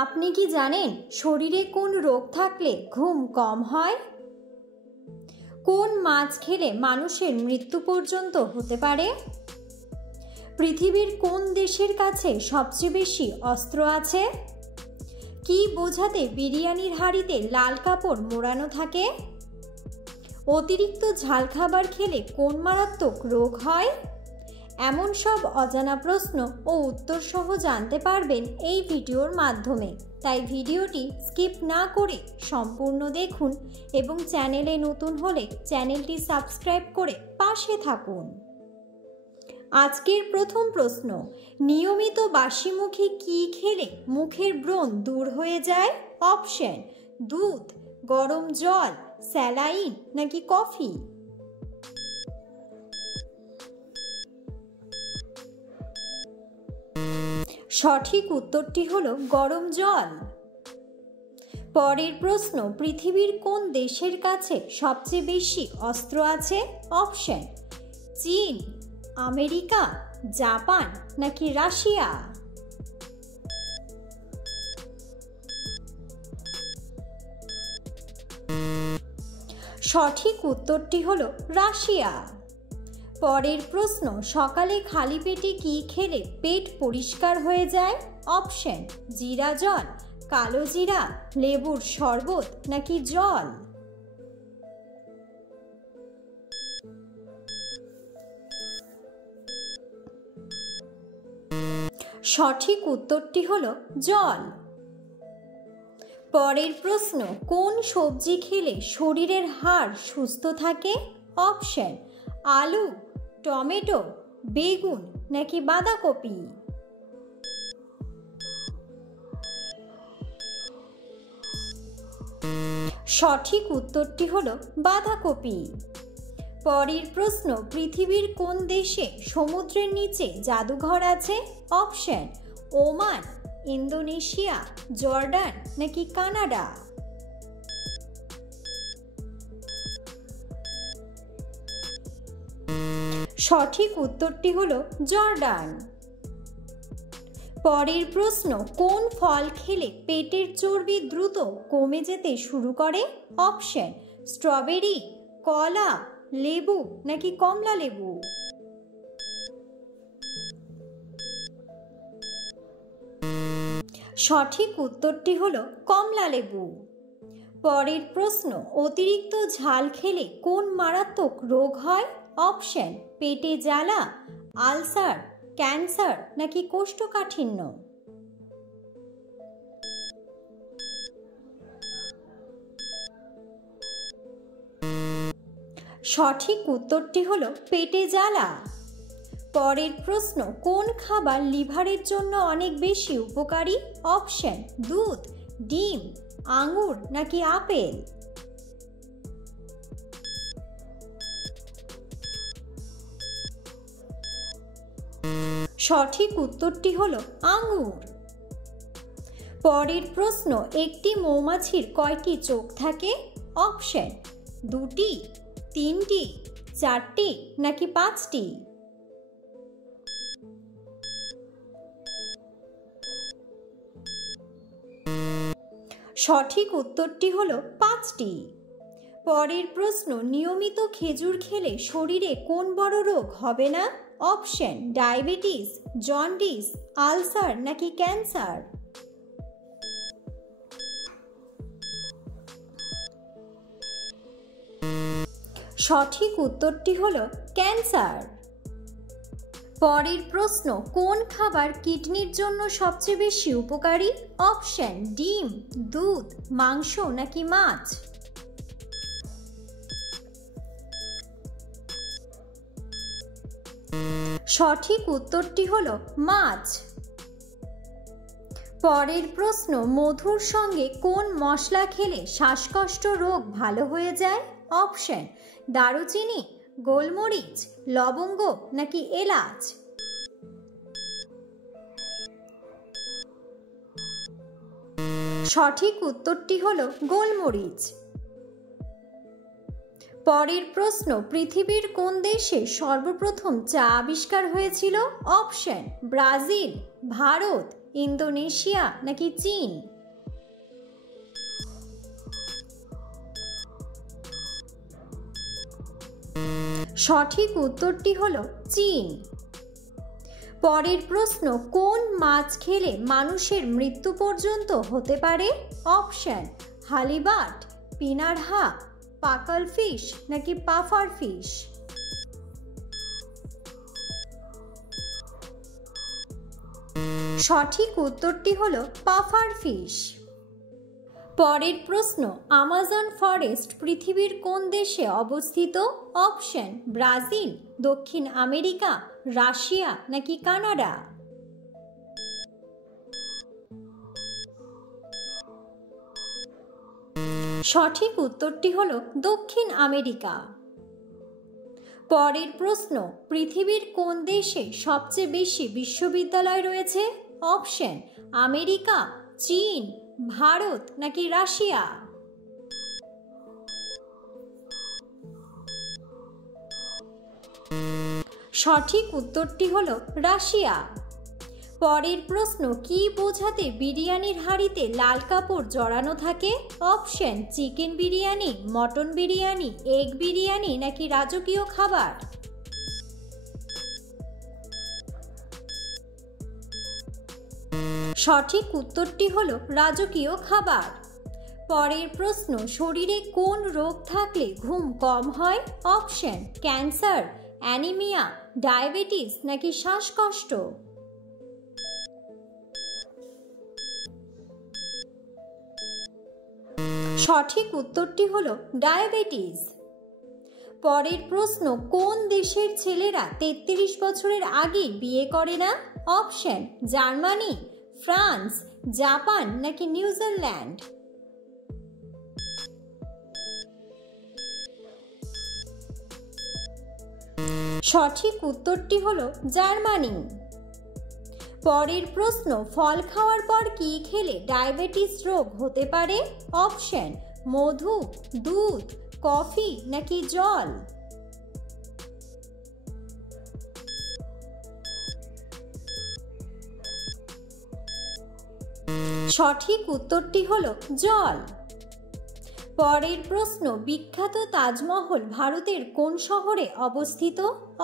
আপনি কি জানেন শরীরে কোন রোগ থাকলে ঘুম কম হয়? কোন মাছ খেলে মানুষের মৃত্যু পর্যন্ত হতে পারে? পৃথিবীর কোন দেশের কাছে সবচেয়ে বেশি অস্ত্র আছে? কি বোঝাতে বিরিয়ানির হাঁড়িতে লাল কাপড় মোড়ানো থাকে? অতিরিক্ত ঝাল খাবার খেলে কোন মারাত্মক রোগ হয়? এমন সব অজানা প্রশ্ন ও উত্তর সহ জানতে পারবেন এই ভিডিওর মাধ্যমে। তাই ভিডিওটি স্কিপ না করে সম্পূর্ণ দেখুন এবং চ্যানেলে নতুন হলে চ্যানেলটি সাবস্ক্রাইব করে পাশে থাকুন। আজকের প্রথম প্রশ্ন, নিয়মিত বাসিমুখে কি খেলে মুখের ব্রণ দূর হয়ে যায়? অপশন: দুধ, গরম জল, স্যালাইন নাকি কফি? সঠিক উত্তরটি হলো গরম জল। পরের প্রশ্ন, পৃথিবীর কোন দেশের কাছে সবচেয়ে বেশি অস্ত্র আছে? অপশন: চীন, আমেরিকা, জাপান নাকি রাশিয়া? সঠিক উত্তরটি হলো রাশিয়া। পরের প্রশ্ন, সকালে খালি পেটে কি খেলে পেট পরিষ্কার হয়ে যায়? অপশন: জিরা জল, কালো জিরা, লেবুর শরবত নাকি জল? সঠিক উত্তরটি হলো জল। পরের প্রশ্ন, কোন সবজি খেলে শরীরের হাড় সুস্থ থাকে? অপশন: আলু, টমেটো, বেগুন নাকি বাঁধাকপি? সঠিক উত্তরটি হলো বাঁধাকপি। পরের প্রশ্ন, পৃথিবীর কোন দেশে সমুদ্রের নিচে জাদুঘর আছে? অপশন: ওমান, ইন্দোনেশিয়া, জর্ডান নাকি কানাডা? সঠিক উত্তরটি হলো জর্ডান। পরের প্রশ্ন, কোন ফল খেলে পেটের চর্বি দ্রুত কমে যেতে শুরু করে? অপশন: স্ট্রবেরি, কলা, লেবু নাকি কমলা লেবু? সঠিক উত্তরটি হলো কমলা লেবু। পরের প্রশ্ন, অতিরিক্ত ঝাল খেলে কোন মারাত্মক রোগ হয়? অপশন: পেটে জ্বালা, আলসার, ক্যান্সার নাকি কোষ্ঠকাঠিন্য? সঠিক উত্তরটি হলো পেটে জ্বালা। পরের প্রশ্ন, কোন খাবার লিভারের জন্য অনেক বেশি উপকারী? অপশন: দুধ, ডিম, আঙুর নাকি আপেল? সঠিক উত্তরটি হলো আঙুর। পরের প্রশ্ন, একটি মৌমাছির কয়টি চোখ থাকে? অপশন: দুটি, তিনটি, চারটি নাকি পাঁচটি? সঠিক উত্তরটি হলো পাঁচটি। পরের প্রশ্ন, নিয়মিত খেজুর খেলে শরীরে কোন বড় রোগ হবে না? অপশন: ডায়াবেটিস, জন্ডিস, আলসার নাকি ক্যান্সার? সঠিক উত্তরটি হলো ক্যান্সার। পরের প্রশ্ন, কোন খাবার কিডনির জন্য সবচেয়ে বেশি উপকারী? অপশন: ডিম, দুধ, মাংস নাকি মাছ? সঠিক উত্তরটি হলো মাছ। পরের প্রশ্ন, মধুর সঙ্গে কোন মশলা খেলে শ্বাসকষ্ট রোগ ভালো হয়ে যায়? অপশন: দারুচিনি, গোলমরিচ, লবঙ্গ নাকি এলাচ? সঠিক উত্তরটি হলো গোলমরিচ। পরের প্রশ্ন, পৃথিবীর কোন দেশে সর্বপ্রথম চা আবিষ্কার হয়েছিল? অপশন: ব্রাজিল, ভারত, ইন্দোনেশিয়া নাকি চীন? সঠিক উত্তরটি হলো চীন। পরের প্রশ্ন, কোন মাছ খেলে মানুষের মৃত্যু পর্যন্ত হতে পারে? অপশন: হালিবাট, পিনারহা, পাকাল ফিশ নাকি পাফার ফিশ? সঠিক উত্তরটি হলো পাফার ফিশ। পরের প্রশ্ন, আমাজন ফরেস্ট পৃথিবীর কোন দেশে অবস্থিত? অপশন: ব্রাজিল, দক্ষিণ আমেরিকা, রাশিয়া নাকি কানাডা? সঠিক উত্তরটি হলো দক্ষিণ আমেরিকা। পরের প্রশ্ন, পৃথিবীর কোন দেশে সবচেয়ে বেশি বিশ্ববিদ্যালয় রয়েছে? অপশন: আমেরিকা, চীন, ভারত নাকি রাশিয়া? সঠিক উত্তরটি হলো রাশিয়া। পরের প্রশ্ন, কি বোঝাতে বিরিয়ানির হাঁড়িতে লাল কাপড় জড়ানো থাকে? Option: chicken biryani, mutton biryani, egg biryani নাকি রাজকীয় খাবার? সঠিক উত্তরটি হলো রাজকীয় খাবার। পরের প্রশ্ন, শরীরে কোন রোগ থাকলে ঘুম কম হয়? অপশন: ক্যান্সার, অ্যানিমিয়া, ডায়াবেটিস নাকি শ্বাসকষ্ট? সঠিক উত্তরটি হলো ডায়াবেটিস। পরের প্রশ্ন, কোন দেশের ছেলেরা 33 বছরের আগে বিয়ে করে না? অপশন: জার্মানি, ফ্রান্স, জাপান নাকি নিউজিল্যান্ড? সঠিক উত্তরটি হলো জার্মানি। পরের প্রশ্ন, ফল খাওয়ার পর কি খেলে ডায়াবেটিস রোগ হতে পারে? অপশন: মধু, দুধ, কফি নাকি জল? সঠিক উত্তরটি হলো জল। পরের প্রশ্ন, বিখ্যাত তাজমহল ভারতের কোন শহরে অবস্থিত?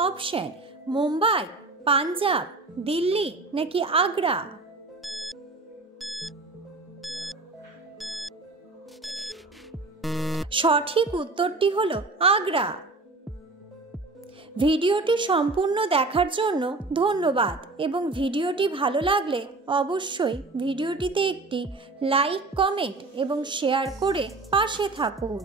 অপশন: মুম্বাই, পাঞ্জাব, দিল্লি নাকি আগ্রা? সঠিক উত্তরটি হলো আগ্রা। ভিডিওটি সম্পূর্ণ দেখার জন্য ধন্যবাদ এবং ভিডিওটি ভালো লাগলে অবশ্যই ভিডিওটিতে একটি লাইক, কমেন্ট এবং শেয়ার করে পাশে থাকুন।